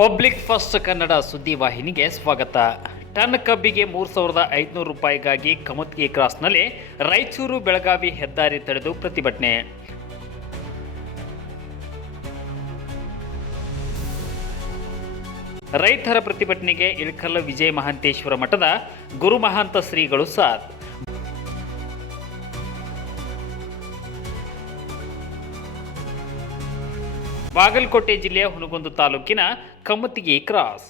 Public first Kannada ಸುದ್ದಿ ವಾಹಿನಿಗೆ ಸ್ವಾಗತ. ಟನ್ ಕಬ್ಬಿಗೆ ಮೂರು ಸಾವಿರದ ಐದುನೂರು ರೂಪಾಯಿಗಾಗಿ ಕಮತ್ಗಿ ಕ್ರಾಸ್ನಲ್ಲಿ ರಾಯಚೂರು ಬೆಳಗಾವಿ ಹೆದ್ದಾರಿ ತಡೆದು ಪ್ರತಿಭಟನೆ. ರೈತರ ಪ್ರತಿಭಟನೆಗೆ ಇಳಕಲ್ಲ ವಿಜಯ ಮಹಾಂತೇಶ್ವರ ಮಠದ ಗುರುಮಹಾಂತ ಶ್ರೀಗಳು ಸಾಥ್. ಬಾಗಲಕೋಟೆ ಜಿಲ್ಲೆಯ ಹುನಗೊಂದು ತಾಲೂಕಿನ ಕಮ್ಮತ್ತಿಗೆ ಕ್ರಾಸ್